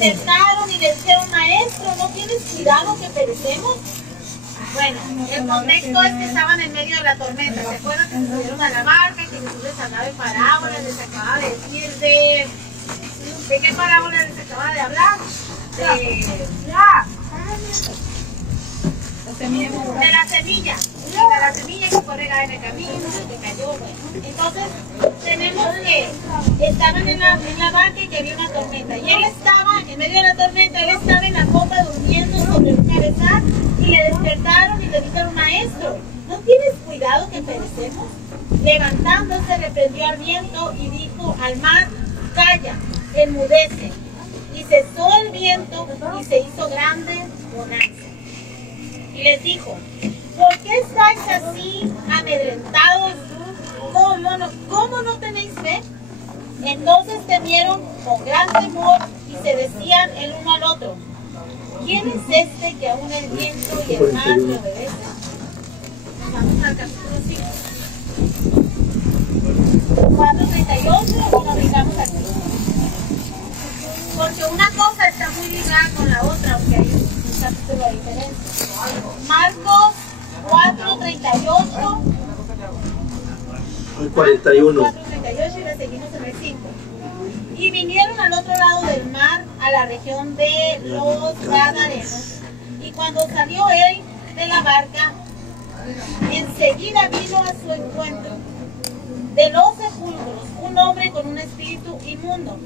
despertaron y le dijeron, maestro, ¿no tienes cuidado que perecemos? Bueno, el contexto es que estaban en medio de la tormenta. ¿Se acuerdan que se subieron a la barca y que Jesús les hablaba de parábolas, les acababa de decir de qué parábolas les acaba de hablar? De la semilla. De la semilla que fue regada en el camino, que cayó. Bueno. Entonces, tenemos que estaban en la barca y que había una tormenta. Y él estaba en medio de la tormenta, él estaba en la copa durmiendo sobre un cabezal y le despertaron y le dijeron, maestro, ¿no tienes cuidado que perecemos? Levantándose, reprendió al viento y dijo al mar, calla, enmudece. Y cesó el viento y se hizo grande bonanza. Y les dijo, ¿por qué estáis así amedrentados? ¿Cómo no tenéis fe? Entonces temieron con gran temor y se decían el uno al otro, ¿quién es este que aún el viento y el mar le obedecen? Vamos al capítulo 5. 4:38 y nos brincamos aquí. Porque una cosa está muy ligada con la otra, aunque hay un capítulo de diferencia. Marcos 4:38. El 41. 4:38 y le seguimos en el 5. Y vinieron al otro lado del mar, a la región de los Gadarenos. Y cuando salió él de la barca, enseguida vino a su encuentro de los sepulcros un hombre con un espíritu inmundo,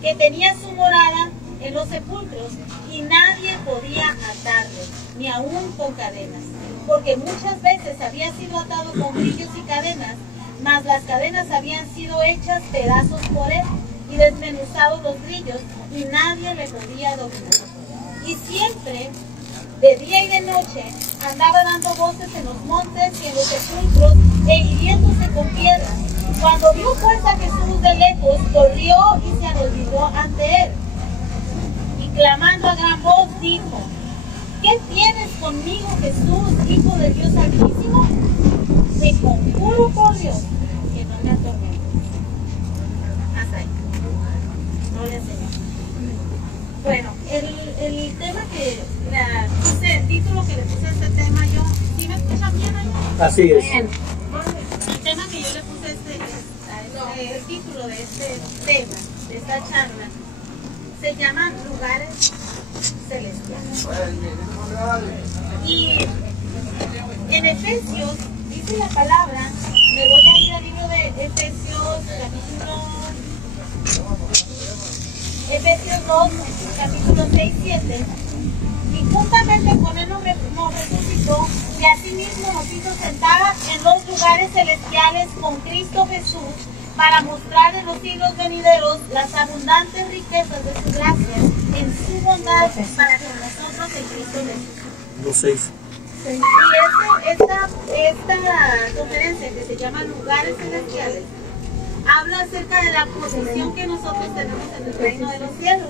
que tenía su morada en los sepulcros, y nadie podía atarle, ni aún con cadenas, porque muchas veces había sido atado con grillos y cadenas, mas las cadenas habían sido hechas pedazos por él, y desmenuzados los grillos, y nadie le podía dominar. Y siempre, de día y de noche, andaba dando voces en los montes y en los sepulcros, e hiriéndose con piedras. Cuando vio pues a Jesús de lejos, corrió y se arrodilló ante él. Y clamando a gran voz, dijo, ¿qué tienes conmigo, Jesús, Hijo del Dios Altísimo? Te conjuro por Dios que no me atormentes. Hasta ahí. No le enseño. Bueno, el tema que el título que le puse a este tema, yo, ¿sí me escuchan bien ahí? Así es. Bien. El tema que yo le puse el título de este tema, de esta charla, se llama Lugares Celestiales. Y en Efesios dice la palabra, me voy a ir al libro de Efesios, Efesios 2, capítulo 6, 7. Y juntamente con él nos resucitó, y asimismo nos hizo sentar en los lugares celestiales con Cristo Jesús, para mostrar en los siglos venideros las abundantes riquezas de su gracia en su bondad para con nosotros en Cristo Jesús. Los 6. Y esta conferencia, que se llama Lugares Celestiales, habla acerca de la posición que nosotros tenemos en el reino de los cielos.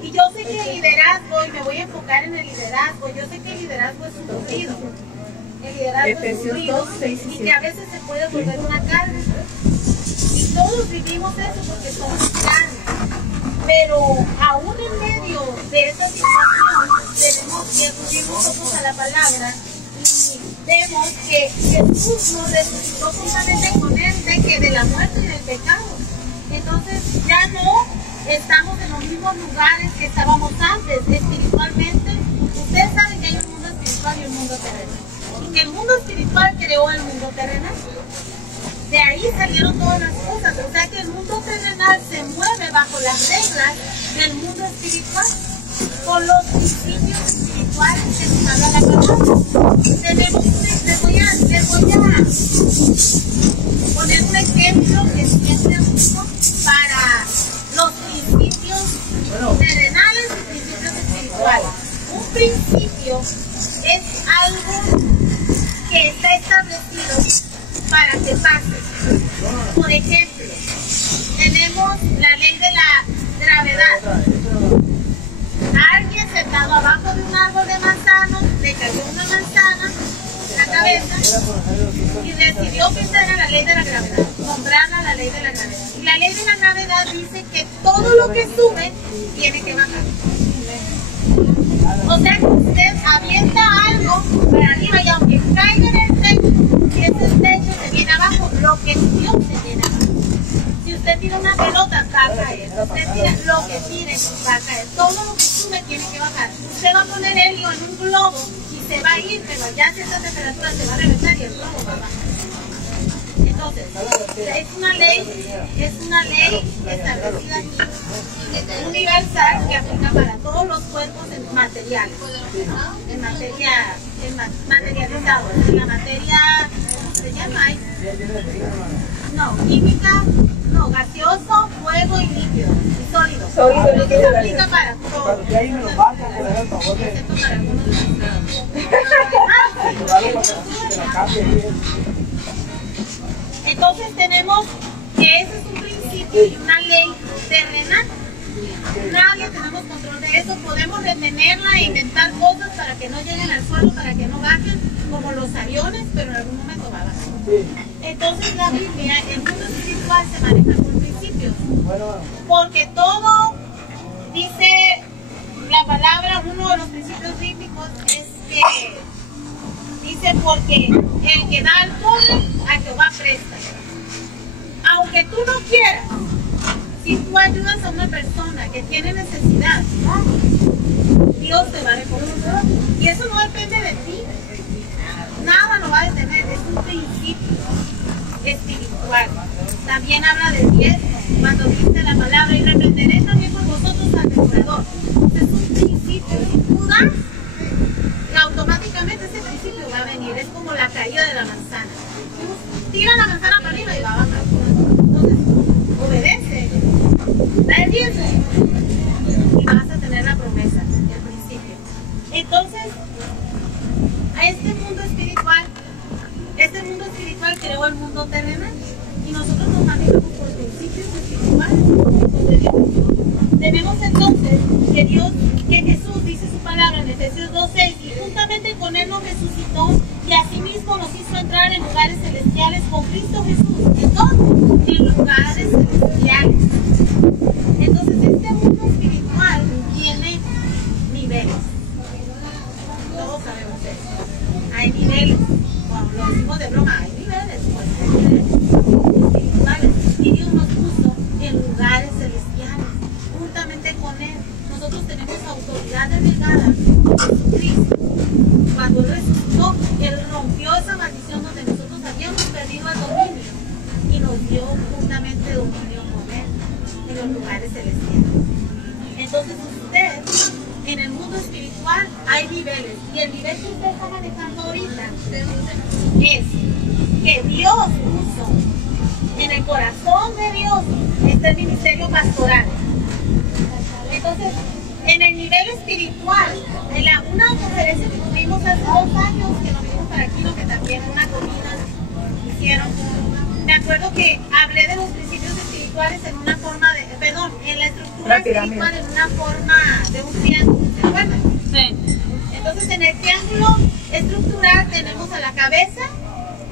Y yo sé que el liderazgo, y me voy a enfocar en el liderazgo, yo sé que el liderazgo es sufrido. El liderazgo es sufrido y que a veces se puede volver una carga. Y todos vivimos eso porque somos carne. Pero aún en medio de esa situación, tenemos que recurrir nosotros a la palabra y vemos que Jesús nos resucitó juntamente con él de la muerte y del pecado. Entonces ya no estamos en los mismos lugares que estábamos antes espiritualmente. Ustedes saben que hay un mundo espiritual y un mundo terrenal, y que el mundo espiritual creó el mundo terrenal. De ahí salieron todas las cosas. O sea que el mundo terrenal se mueve bajo las reglas del mundo espiritual, con los principios espirituales que nos habla la palabra. Les voy a poner un ejemplo que siempre uso para los principios terrenales y principios espirituales. Un principio es algo que está establecido para que pase. Por ejemplo, tenemos la ley de la gravedad. Alguien sentado abajo de un árbol de manzanos le cayó una manzana en la cabeza y decidió que esa era la ley de la gravedad. nombrarla la ley de la gravedad. Y la ley de la gravedad dice que todo lo que sube tiene que bajar. O sea que usted avienta algo para arriba y aunque caiga en el techo, si ese techo se viene abajo, lo que subió se viene abajo. Si usted tira una pelota, va a caer. Si usted tira lo que tire, va a caer. Todo lo que sube tiene que bajar. Usted va a poner helio en un globo y se va a ir, pero ya a cierta temperatura se va a reventar y el globo va a bajar. Entonces, es una ley establecida aquí, universal, que aplica para todos los cuerpos materiales, materializados, en la materia, ¿cómo se llama? No, química, no, gaseoso, fuego y líquido, y sólido. Entonces se aplica para todo. Excepto para algunos de Entonces tenemos que ese es un principio y una ley terrenal. Nadie tenemos control de eso. Podemos detenerla e inventar cosas para que no lleguen al suelo, para que no bajen, como los aviones, pero en algún momento va a bajar. Entonces la Biblia, el mundo espiritual se maneja por principios. Porque todo, dice la palabra, uno de los principios bíblicos es que dice, porque el que da al pobre, a Jehová presta. Aunque tú no quieras, si tú ayudas a una persona que tiene necesidad, Dios te va a reconocer. Y eso no depende de ti. Nada lo va a detener. Es un principio espiritual. También habla del diezmo. Cuando dice la palabra, y reprenderé también por vosotros al devorador. Es un principio. Si tú das, automáticamente ese principio va a venir. Es como la caída de la manzana. Tira la manzana para arriba y va a bajar. Entonces, obedece, da el diezmo y vas a tener la promesa, el principio. Entonces, a este mundo espiritual creó el mundo terrenal y nosotros nos manejamos por principios espirituales de Dios. Tenemos entonces que Jesús dice su palabra en Efesios 2:6, y juntamente con él nos resucitó y asimismo nos hizo entrar en lugares celestiales con Cristo Jesús. ¿En dónde? En lugares celestiales. Entonces este mundo espiritual tiene niveles. Todos sabemos eso. Hay niveles. Cuando lo decimos de broma, hay niveles. Pues, hay niveles espirituales. Y Dios nos puso en lugares celestiales. Juntamente con él. Nosotros tenemos autoridad delegada por Jesucristo. Cuando él resucitó, él rompió esa maldición donde nosotros habíamos perdido el dominio y nos dio juntamente dominio con él en los lugares celestiales. Entonces usted, en el mundo espiritual hay niveles, y el nivel que usted está manejando ahorita es que Dios puso en el corazón de Dios el ministerio pastoral. Entonces, en el nivel espiritual, en una conferencia que tuvimos hace 2 años, que nos vimos para aquí, que también una comida hicieron, me acuerdo que hablé de los principios espirituales en una forma de, perdón, en la estructura espiritual en una forma de un triángulo, ¿se acuerdan? Sí. Entonces, en el triángulo estructural tenemos a la cabeza,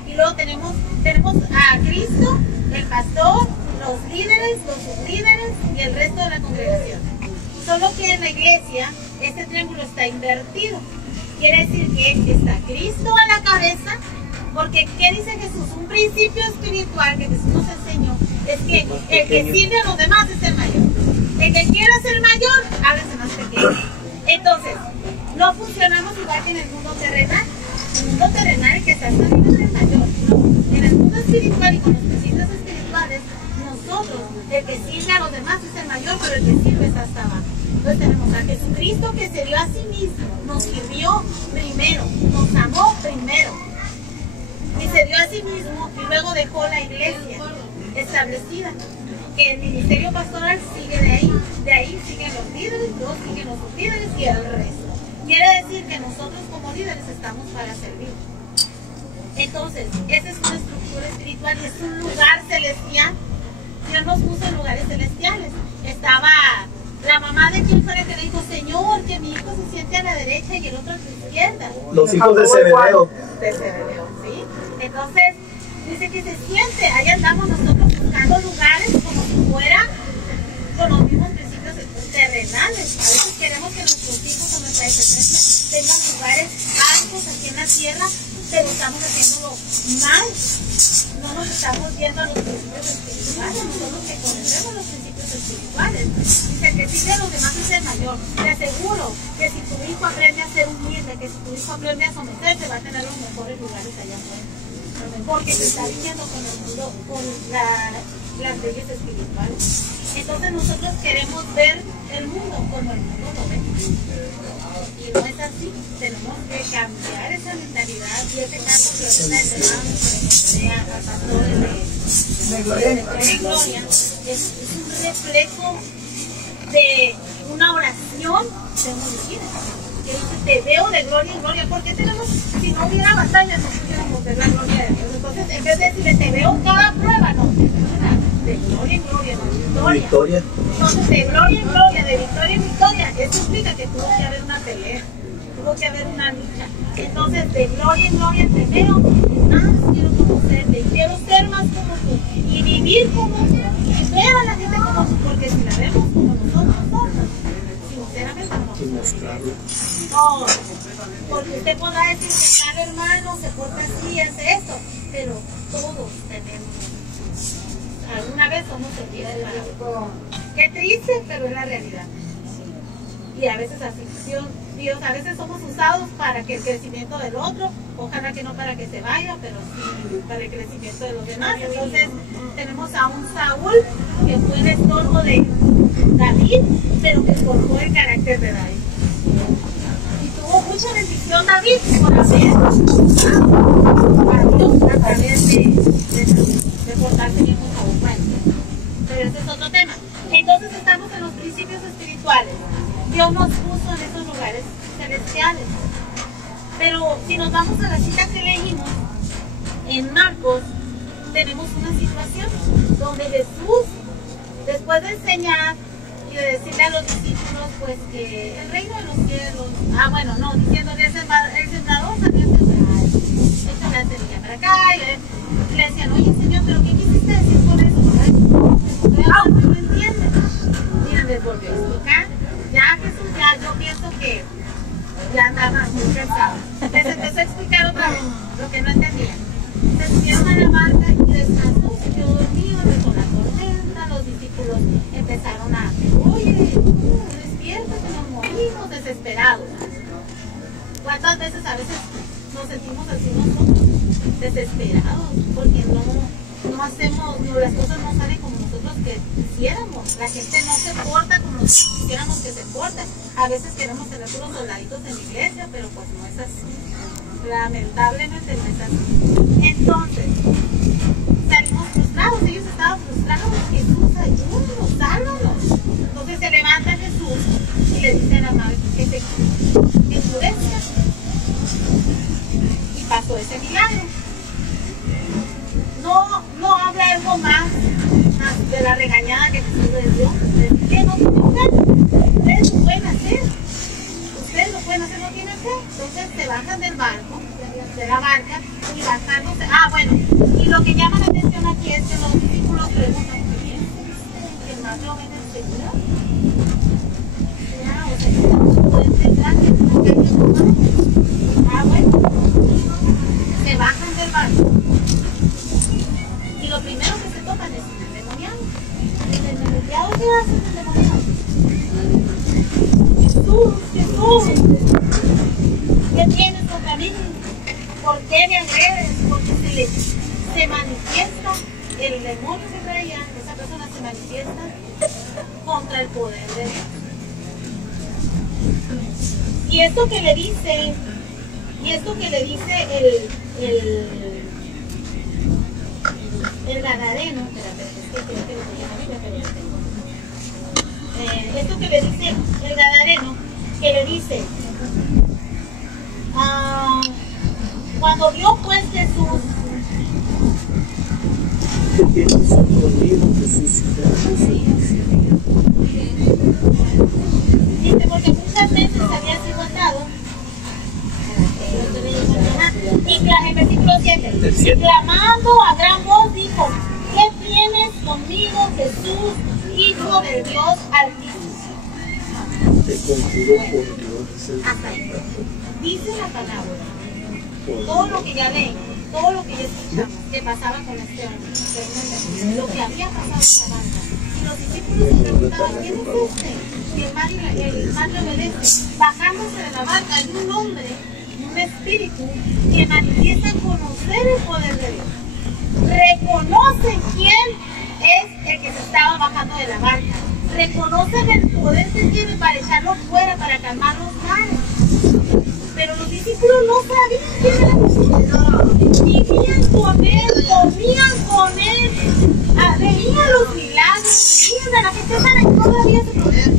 y luego tenemos a Cristo, el pastor, los líderes, los sublíderes y el resto de la congregación. Solo que en la iglesia este triángulo está invertido. Quiere decir que está Cristo a la cabeza, porque ¿qué dice Jesús? Un principio espiritual que Jesús nos enseñó es que el que sirve a los demás es el mayor. El que quiera ser mayor, hágase más pequeño. Entonces, no funcionamos igual que en el mundo terrenal. En el mundo terrenal, el que está hasta arriba es el mayor. No. En el mundo espiritual y con los principios espirituales, nosotros, el que sirve a los demás es el mayor, pero el que sirve está hasta abajo. Entonces tenemos a Jesucristo, que se dio a sí mismo, nos sirvió primero, nos amó primero, y se dio a sí mismo, y luego dejó la iglesia establecida. Que el ministerio pastoral sigue de ahí siguen los líderes, luego siguen los líderes y el resto. Quiere decir que nosotros como líderes estamos para servir. Entonces, esa es una estructura espiritual y es un lugar celestial. Dios nos puso en lugares celestiales. Estaba la mamá de quien fuera que le dijo, Señor, que mi hijo se siente a la derecha y el otro a la izquierda. Los hijos de Zebedeo. De Zebedeo, ¿sí? Entonces, Dice que se siente, ahí andamos nosotros buscando lugares como si fuera con los mismos principios terrenales. A veces queremos que nuestros hijos o nuestra descendencia tengan lugares altos aquí en la tierra, pero estamos haciéndolo mal. No nos estamos viendo a los principios espirituales, nosotros que conocemos los principios espirituales. Dice que si de los demás es el mayor. Te aseguro que si tu hijo aprende a ser humilde, que si tu hijo aprende a someterse, va a tener los mejores lugares allá afuera. Porque se está viviendo con el mundo, con las leyes espirituales. Entonces nosotros queremos ver el mundo como el mundo lo ve. Y no es así. Tenemos que cambiar esa mentalidad y ese caso que ahorita el hermano al pastor de Gloria en Gloria es un reflejo de una oración de morir. Que dice, te veo de gloria en gloria. ¿Por qué tenemos, si no hubiera batallas, no pudiéramos ver la gloria de Dios? Entonces, en vez de decirle, te veo cada prueba, no, de gloria en gloria, de victoria. Entonces, de gloria en gloria, de victoria en victoria, eso implica que tuvo que haber una pelea, tuvo que haber una lucha. Entonces, de gloria en gloria te veo, más quiero conocerte, quiero ser más como tú, y vivir como tú, y ver a la gente como tú, porque si la vemos como nosotros somos, sinceramente no, porque usted podrá decir que cada hermano se porta así, hace esto, pero todos tenemos, alguna vez somos servidos para. Qué triste, pero es la realidad. Y a veces así, Dios, a veces somos usados para que el crecimiento del otro, ojalá que no para que se vaya, pero sí para el crecimiento de los demás. Entonces tenemos a un Saúl que fue el estorbo de David, pero que forjó el carácter de David. Y tuvo mucha bendición David por haber a través de portarse bien con Saúl. Bueno, pero ese es otro tema. Entonces estamos en los principios espirituales. Dios nos puso en esos lugares celestiales. Pero si nos vamos a la cita que leímos en Marcos, tenemos una situación donde Jesús, después de enseñar y de decirle a los discípulos pues que el reino de los cielos, diciéndole el sembrador salió a sembrar, echa la semilla para acá, y le decían, oye Señor, pero ¿qué quisiste decir con eso? No entiendes. Miren, les volvió a explicar. Ya Jesús, yo pienso que ya andaba muy cansado. Les empezó a explicar otra vez lo que no entendían. Se subieron a la barca y descansó, se quedó dormido, empezó la tormenta, los discípulos empezaron a, oye, despierta, que nos morimos, desesperados. ¿Cuántas veces a veces nos sentimos así nosotros? Desesperados, porque no hacemos, las cosas no salen como nosotros quisiéramos. La gente no se porta como nosotros quisiéramos que se porten. A veces queremos tener unos soldaditos en la iglesia, pero pues no es así. Lamentablemente no es así. Entonces, salimos frustrados. Ellos estaban frustrados. Jesús, ayúdanos, sálvanos. Entonces se levanta Jesús y le dice a la nave que se endurezca. Y pasó ese milagro. No habla algo más de la regañada que Jesús les dio. ¿Qué no tienen fe? Ustedes lo pueden hacer. Ustedes lo pueden hacer, no tienen fe. Entonces se bajan del barco, de la barca, y bajándose. Y lo que llama la atención aquí es que los discípulos preguntan, ¿quién es el más joven del Señor? O sea, que pueden pensar que es una calle normal. Se bajan del barco. Y lo primero que se tocan es el endemoniado. ¿El endemoniado qué hace el endemoniado? Jesús, ¿qué tienes contra mí? ¿Por qué me agredes? Porque se manifiesta el demonio que traía, esa persona se manifiesta contra el poder de Dios. Y esto que le dice el gadareno, esto que le dice el gadareno, que le dice, cuando vio pues Jesús, dice, porque muchas veces había sido atado, y en versículo 7 7. Clamando a gran voz dijo: ¿qué tienes conmigo, Jesús, Hijo del Dios Altísimo? Te conjuro por Dios. Hasta ahí. Dice la palabra. Todo lo que ya leí, todo lo que ya escuchamos, que pasaba con este hombre, lo que había pasado en la barca. Y los discípulos se preguntaban: ¿quién es este? Y el mar le obedece. Bajándose de la barca hay un hombre, un espíritu, que manifiesta conocer el poder de Dios. Reconocen quién es el que se estaba bajando de la barca. Reconocen el poder que tiene para echarlo fuera, para calmar los mares. Pero los discípulos no sabían quién era Jesús. Vivían con él, comían con él, veían los milagros, veían a la gente sana y todavía se podían.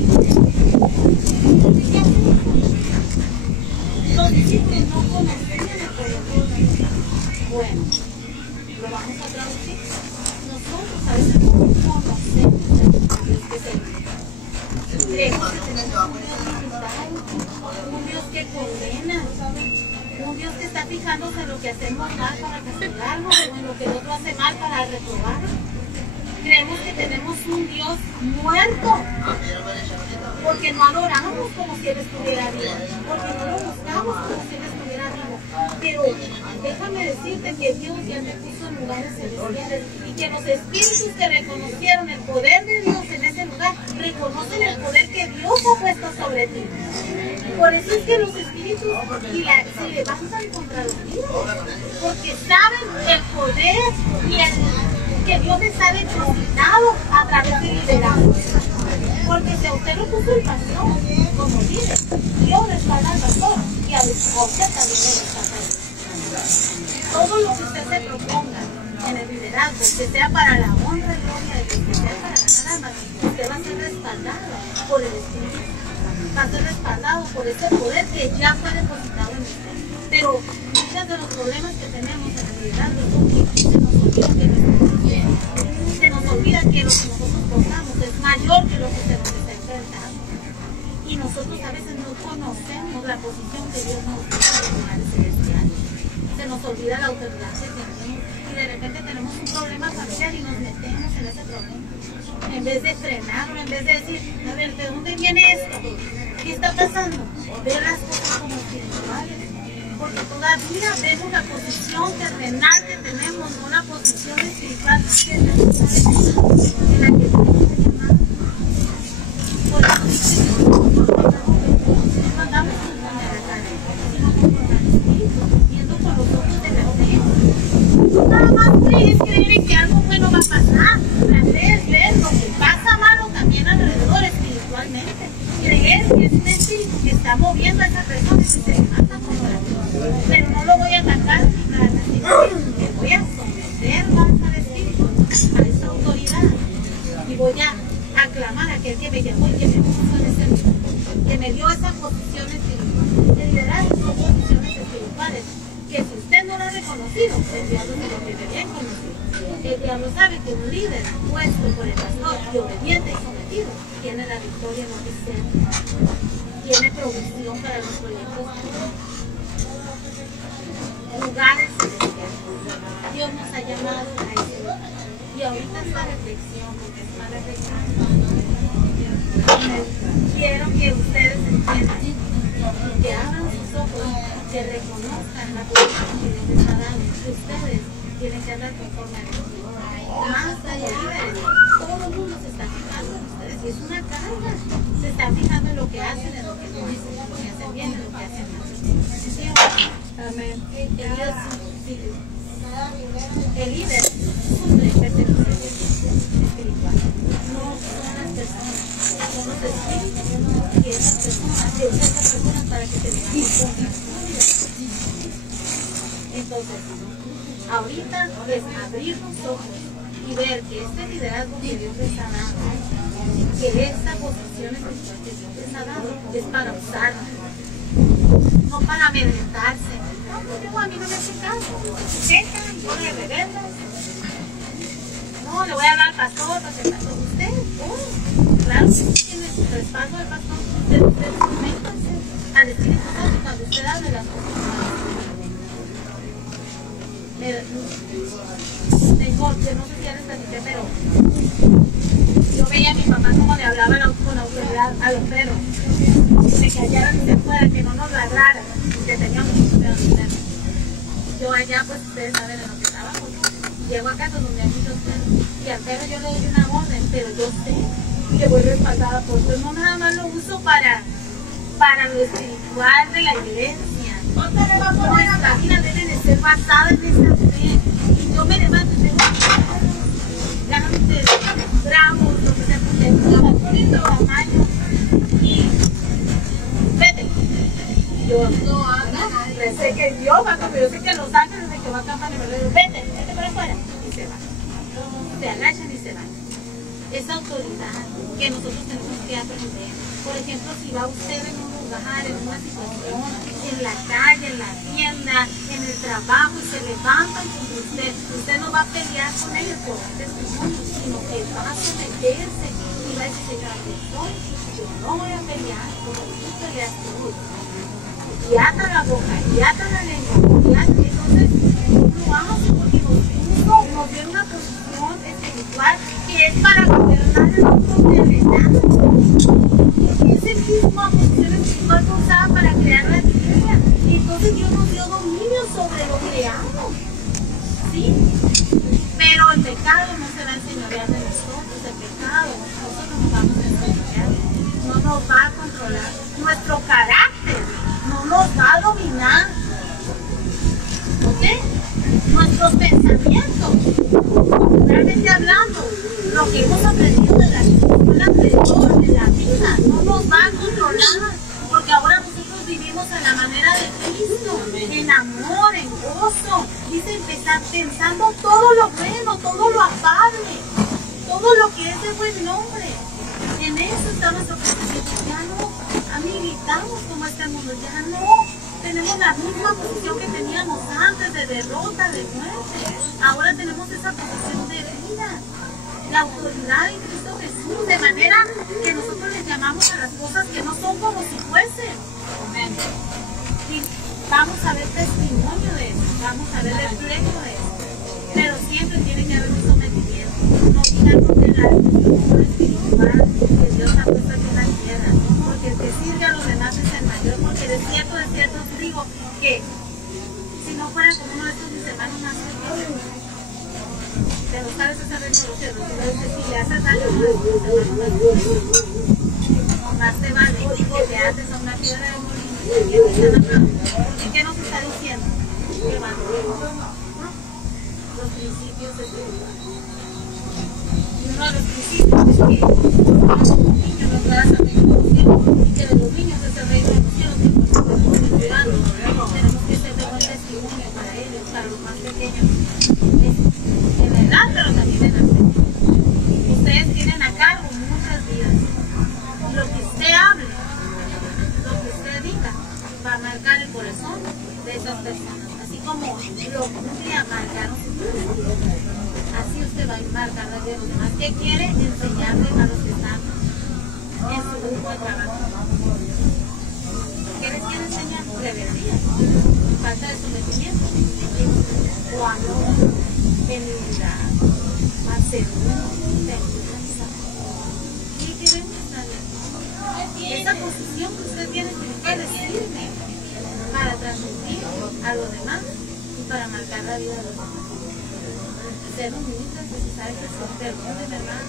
Los discípulos no conocían el poder de Dios. Bueno, lo vamos a traducir. Nosotros a veces no conocemos el Dios que es el creemos que tenemos un Dios limitado, un Dios que condena, un Dios que está fijándose en lo que hacemos mal para castigarnos o en lo que el otro hace mal para reprobarnos. Creemos que tenemos un Dios muerto porque no adoramos como si Él estuviera vivo, porque no lo buscamos como si Él estuviera vivo. Pero déjame decirte que Dios ya te puso en lugares celestiales y que los espíritus que reconocieron el poder de Dios en ese lugar reconocen el poder que Dios ha puesto sobre ti. Por eso es que los espíritus se levantan contra los vivos, porque saben el poder y que Dios les ha depositado a través del liderazgo. Porque si a usted lo puso el pastor como líder, Dios respalda al pastor y a usted también le respalda. Todo lo que usted se proponga en el liderazgo, que sea para la honra y gloria de Dios, que sea para ganar almas, usted va a ser respaldado por el Espíritu. Va a ser respaldado por ese poder que ya fue depositado en usted. Pero muchos de los problemas que tenemos en el liderazgo son que se nos olvida que lo que nosotros portamos es mayor que lo que se nos está enfrentando. Y nosotros a veces no conocemos la posición que Dios nos da en los lugares celestiales. Se nos olvida la autoridad que tenemos y de repente tenemos un problema familiar y nos metemos en ese problema. En vez de frenarlo, en vez de decir: a ver, ¿de dónde viene esto? ¿Qué está pasando? Ver las cosas como espirituales. Porque todavía vemos la posición terrenal que tenemos, no la posición espiritual que Dios en la que tenemos que llamar. Por eso no andamos conforme a la carne, sino conforme al Espíritu, viendo con los ojos de la fe. Nada más crees creer en que algo bueno va a pasar. La fe es ver lo que pasa malo también alrededor espiritualmente. Creer que es un espíritu que está moviendo a esa persona y que se levanta contra ti. Pero no lo voy a atacar ni para castigar, me voy a someter más al espíritu, a esa autoridad, y voy a aclamar a aquel que me llamó y que me puso en ese lugar, que me dio esa posición espiritual. El liderazgo son posiciones espirituales que si usted no lo ha reconocido, el diablo se lo tiene bien conocido. El diablo sabe que un líder puesto por el pastor y obediente y sometido tiene la victoria en lo que sea, tiene provisión para los proyectos, lugares celestiales. Dios nos ha llamado a eso. Y ahorita esta reflexión, porque es una reflexión, quiero que ustedes entiendan, que abran sus ojos, que reconozcan la posición que Dios les ha dado, que ustedes tienen que andar conforme a Dios. Más como líderes, todo el mundo se está fijando en ustedes y es una carga. Se está fijando en lo que hacen, en lo que no dicen, en lo que hacen bien, en lo que hacen mal. ¿Sí? Amén. El líder cumple pertenencia espiritual. No son las personas, son los espíritus que esas personas para que se dispongan. Entonces, ahorita es abrir los ojos y ver que este liderazgo que Dios les ha dado, que esta posición espiritual que Dios les ha dado, es para usarla, no para amedrentarse. No, a mí no me hace caso. Deja, yo le rebelde. No, le voy a hablar al pastor, porque el pastor usted, claro que tiene su respaldo del pastor, pero usted sométase al Espíritu Santo cuando usted hable las cosas. tengo, yo no sé si ya les platiqué, pero yo veía a mi papá como le hablaba con autoridad a los perros, que se callaran y se fueran, que no nos ladraran, que teníamos mucho miedo a los perros. Yo allá, pues ustedes saben en lo que trabajo, llego a casa donde hay muchos perros, y al perro yo le doy una orden, pero yo sé que voy respaldada por Dios, no nada más lo uso para lo espiritual de la iglesia. Nuestra vida debe de ser basada en esa fe. Y yo me levanto y tengo gigantes, bravos, lo que sea, porque me va poniendo tamaño. Y vete. Yo no sé que Dios va, como yo sé que los ángeles de que va a acampar y me digo, vete para afuera. Y se va. Se agachan y se van. Esa autoridad que nosotros tenemos que aprender. Por ejemplo, si va usted en un lugar, en una situación, en la calle, en la tienda, en el trabajo, y se levantan contra usted no va a pelear con ellos por un testimonio, sino que va a someterse y va a decir, yo no voy a pelear como tú peleas tú. Y ata la boca, y ata la lengua, y ata, entonces lo hace porque nos dio una posición espiritual que es para gobernar el mundo terrenal. Ese mismo posición espiritual que usaba para crear la tierra. Y entonces Dios nos dio dominio sobre lo creado. ¿Sí? Pero el pecado no se va a enseñorear de nosotros. El pecado nosotros nos vamos a enseñorear. No nos va a controlar. Nuestro carácter no nos va a dominar. ¿Ok? Nuestros pensamientos, realmente hablando, lo que hemos aprendido de la escuela anterior, de la vida, no nos va a controlar, porque ahora nosotros vivimos a la manera de Cristo, en amor, en gozo, dice empezar pensando todo lo bueno, todo lo afable, todo lo que es de buen nombre. En eso está nuestro pensamiento. Ya no militamos como este mundo, ya no tenemos la misma posición que teníamos antes, de derrota, de muerte. Ahora tenemos esa posición de vida, la autoridad en Cristo Jesús, de manera que nosotros les llamamos a las cosas que no son como si fuesen. Y vamos a ver testimonio de eso, vamos a ver reflejo de eso, pero siempre tiene que haber un sometimiento. No olvidemos de la estructura espiritual que Dios ha puesto aquí en la tierra, porque el que sirve a los demás es el mayor, porque de cierto os digo que si no fuera como uno de estos mis hermanos más pequeños, de los cuales es el reino de los cielos, si le haces daño a uno de tus hermanos más pequeños, más te vale que te haces a una piedra de molino y que te están hablando. ¿Y qué nos está diciendo? Que van los principios espirituales. Y uno de los principios es que los niños no puedan saber los cielos, y que de los niños es el reino de los cielos, que por lo que estamos esperando, tenemos que ser de buen testimonio para ellos, para los más pequeños. En la edad, pero también en la fe. Ustedes tienen a cargo muchas vidas. Lo que usted hable, lo que usted diga, va a marcar el corazón de esas personas. Así como lo Biblia marcaron sus corazones. Así usted va a marcar las de los demás. ¿Qué quiere enseñarle a los que están en su grupo de trabajo? ¿Qué les quiere enseñar? Rebeldía, falta de sometimiento, o amor, benignidad, mansedumbre, templanza. ¿Qué queremos enseñarle? Esa posición que usted tiene que decirle para transmitir a los demás y para marcar la vida de los demás. Ser humildes, necesitar que se perdónenme hermano,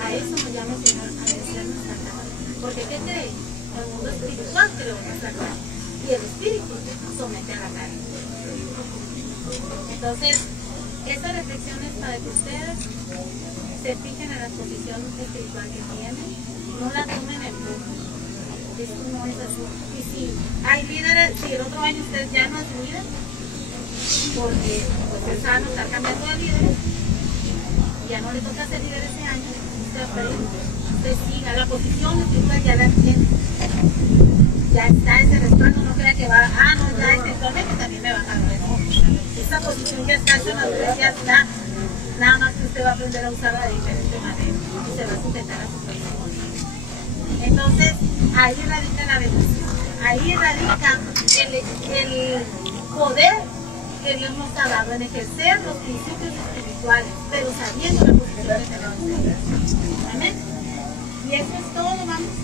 a eso nos llama el Señor, a vencer nuestra carne. Porque ¿qué cree? El mundo espiritual creó nuestra carne y el espíritu somete a la carne. Entonces, esta reflexión es para que ustedes se fijen en la posición espiritual que tienen, no la tomen en cuenta. Esto no es así. Y si hay líderes, si el otro año usted ya no es líder, porque pues es sano estar cambiando de líderes, ya no le toca ser líder ese año, usted aprende, usted siga, la posición espiritual ya la tiene. Ya está ese respaldo, no crea que va, no, ya eventualmente también me bajaron eso. Esa posición ya está, esa madurez ya está. Nada más que usted va a aprender a usarla de diferente manera y se va a sujetar a su posición. Entonces, ahí radica la bendición. Ahí radica el poder que Dios nos ha dado en ejercer los principios espirituales, pero sabiendo la posición que tenemos. Amén. Y eso es todo, vamos.